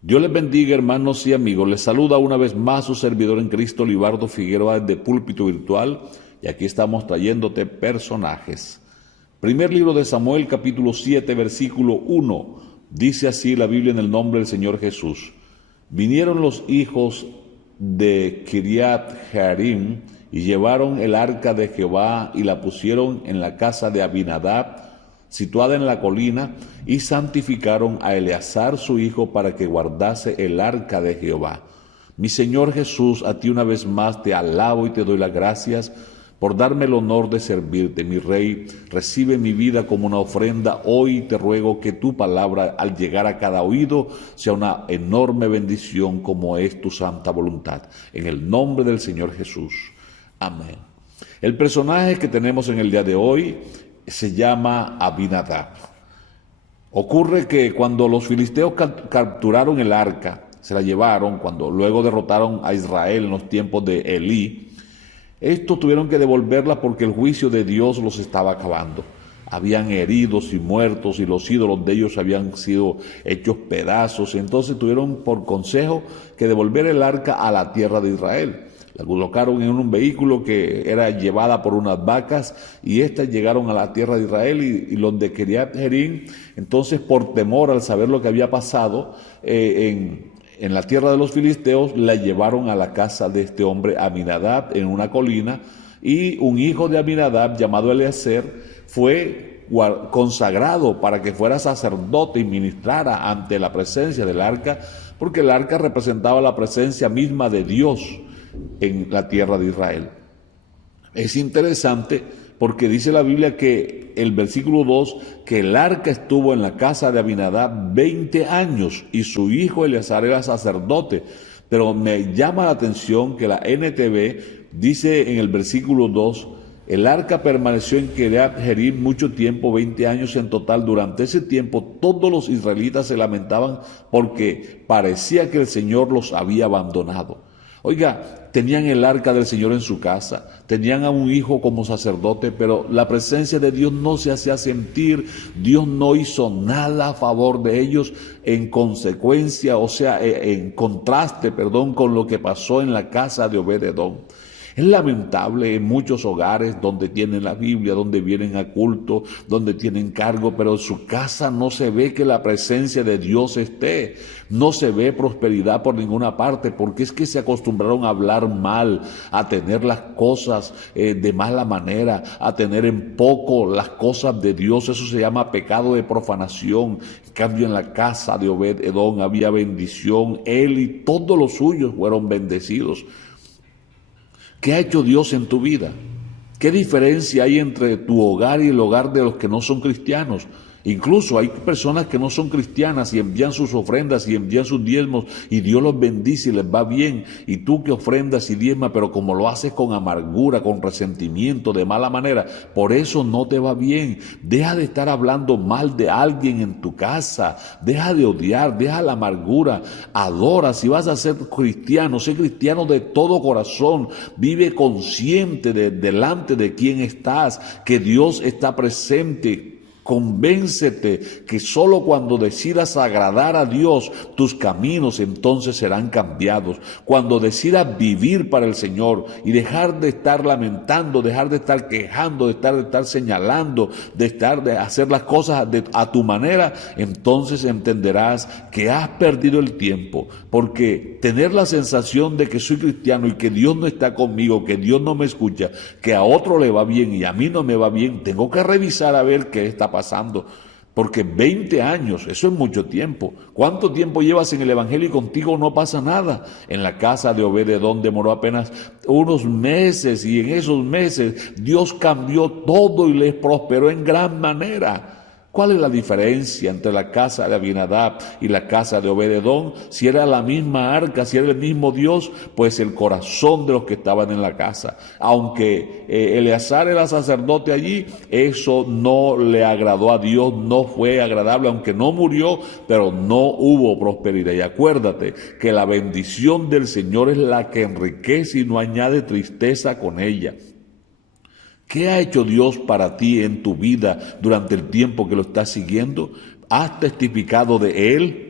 Dios les bendiga, hermanos y amigos. Les saluda una vez más su servidor en Cristo, Libardo Figueroa, de Púlpito Virtual, y aquí estamos trayéndote personajes. Primer libro de Samuel, capítulo 7, versículo 1. Dice así la Biblia en el nombre del Señor Jesús. Vinieron los hijos de Kiriat Jearim y llevaron el arca de Jehová y la pusieron en la casa de Abinadab, situada en la colina, y santificaron a Eleazar su hijo para que guardase el arca de Jehová. Mi Señor Jesús, a ti una vez más te alabo y te doy las gracias por darme el honor de servirte, mi Rey. Recibe mi vida como una ofrenda. Hoy te ruego que tu palabra, al llegar a cada oído, sea una enorme bendición como es tu santa voluntad. En el nombre del Señor Jesús. Amén. El personaje que tenemos en el día de hoy se llama Abinadab. Ocurre que cuando los filisteos capturaron el arca, se la llevaron, cuando luego derrotaron a Israel en los tiempos de Elí, estos tuvieron que devolverla porque el juicio de Dios los estaba acabando. Habían heridos y muertos y los ídolos de ellos habían sido hechos pedazos. Entonces tuvieron por consejo que devolver el arca a la tierra de Israel. La colocaron en un vehículo que era llevada por unas vacas y éstas llegaron a la tierra de Israel y los de Kiriat Jearim, entonces por temor al saber lo que había pasado en la tierra de los filisteos, la llevaron a la casa de este hombre Abinadab en una colina, y un hijo de Abinadab llamado Eleazar fue consagrado para que fuera sacerdote y ministrara ante la presencia del arca, porque el arca representaba la presencia misma de Dios en la tierra de Israel. Es interesante porque dice la Biblia que el versículo 2, que el arca estuvo en la casa de Abinadab 20 años y su hijo Eleazar era sacerdote. Pero me llama la atención que la NTV dice en el versículo 2, el arca permaneció en Kiriat Jearim mucho tiempo, 20 años en total. Durante ese tiempo todos los israelitas se lamentaban porque parecía que el Señor los había abandonado. Oiga, tenían el arca del Señor en su casa, tenían a un hijo como sacerdote, pero la presencia de Dios no se hacía sentir. Dios no hizo nada a favor de ellos, en consecuencia, en contraste, con lo que pasó en la casa de Obed-Edom. Es lamentable en muchos hogares donde tienen la Biblia, donde vienen a culto, donde tienen cargo, pero en su casa no se ve que la presencia de Dios esté. No se ve prosperidad por ninguna parte, porque es que se acostumbraron a hablar mal, a tener las cosas de mala manera, a tener en poco las cosas de Dios. Eso se llama pecado de profanación. En cambio, en la casa de Obed-Edom había bendición. Él y todos los suyos fueron bendecidos. ¿Qué ha hecho Dios en tu vida? ¿Qué diferencia hay entre tu hogar y el hogar de los que no son cristianos? Incluso hay personas que no son cristianas y envían sus ofrendas y envían sus diezmos y Dios los bendice y les va bien. Y tú que ofrendas y diezmas, pero como lo haces con amargura, con resentimiento, de mala manera, por eso no te va bien. Deja de estar hablando mal de alguien en tu casa. Deja de odiar, deja la amargura. Adora. Si vas a ser cristiano, sé cristiano de todo corazón. Vive consciente delante de quién estás, que Dios está presente. Convéncete que solo cuando decidas agradar a Dios, tus caminos entonces serán cambiados. Cuando decidas vivir para el Señor y dejar de estar lamentando, dejar de estar quejando, de estar señalando, de hacer las cosas a tu manera, entonces entenderás que has perdido el tiempo. Porque tener la sensación de que soy cristiano y que Dios no está conmigo, que Dios no me escucha, que a otro le va bien y a mí no me va bien, tengo que revisar a ver qué está pasando, porque 20 años, eso es mucho tiempo. ¿Cuánto tiempo llevas en el Evangelio y contigo no pasa nada? En la casa de Obed-Edom demoró apenas unos meses y en esos meses Dios cambió todo y les prosperó en gran manera. ¿Cuál es la diferencia entre la casa de Abinadab y la casa de Obed-Edom? Si era la misma arca, si era el mismo Dios, pues el corazón de los que estaban en la casa. Aunque Eleazar era sacerdote allí, eso no le agradó a Dios, no fue agradable, aunque no murió, pero no hubo prosperidad. Y acuérdate que la bendición del Señor es la que enriquece y no añade tristeza con ella. ¿Qué ha hecho Dios para ti en tu vida durante el tiempo que lo estás siguiendo? ¿Has testificado de Él?